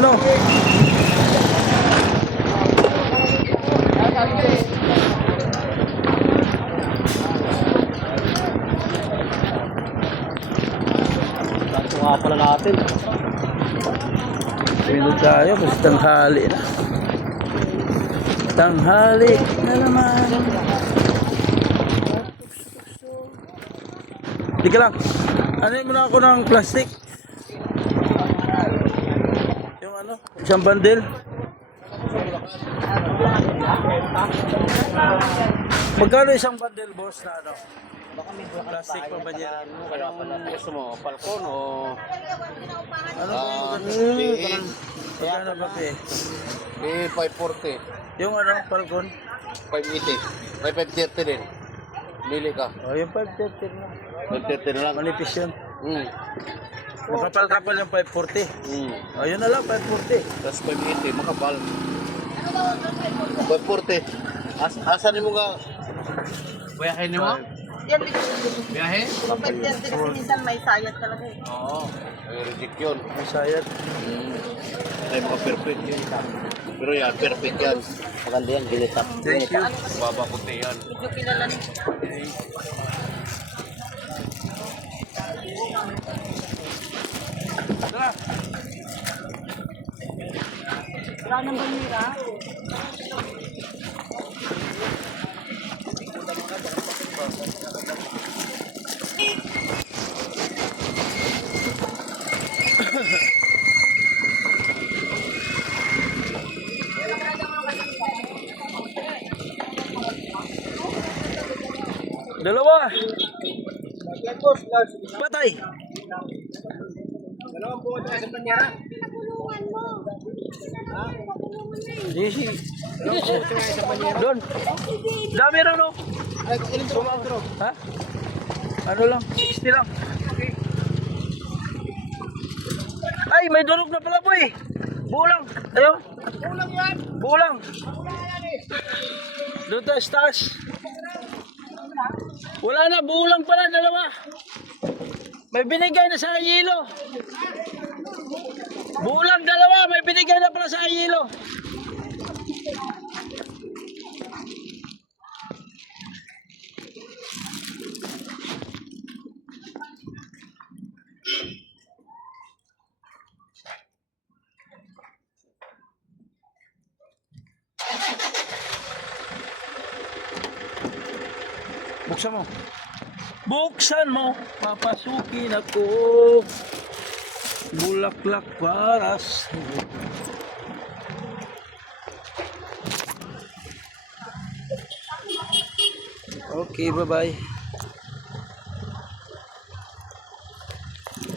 Ano? Ito nga pala natin. Pinod tayo kasi tanghali na. Tanghali na naman. Di ka lang. Ano mo na ako ng plastic? Yung ano? Isang bandel. Magkano isang bandel, boss, na ano? Baka may Plastic pa ba yan? Anong gusto mo? Falcon o... Ano ba yung Diin. magkano ba eh? Eh, 540. Yung ano, Falcon? 580. May 530 din. Bili ka. Oh, yung 530 na. 530 na lang. Manipis yun. Hmm. Makapal-kapal yung 540. Hmm. Oh, yun na lang, 540. Tapos 580, makapal. 540. Asan mo ka? Biyahe mo? Yan, Biyahe? yan kasi minsan may sayat talaga eh. Oo. Ay, reject yun. May sayat. Ay, mga perfect yun. Pero yan, perfect yan. Maganda yan, ginitap. Thank you. Baba puti yan. Medyo kilala ni. Tara. Wala nang banira. Dalawa. Patay. Tulungan mo. Easy. Doon. Dami rin, no? Ha? Ano lang? 60 lang. Ay, may durog na pala po eh. Bulang. Ayaw. Kulang yan. Bulang. Doon tayo stars. Wala na, bulang pala, dalawa. May binigay na sa yelo. Bulang dalawa, may binigay na pala sa yelo. Buksan mo. Buksan mo, papasukin ako. Bulaklak para sa'yo. Okay, bye-bye.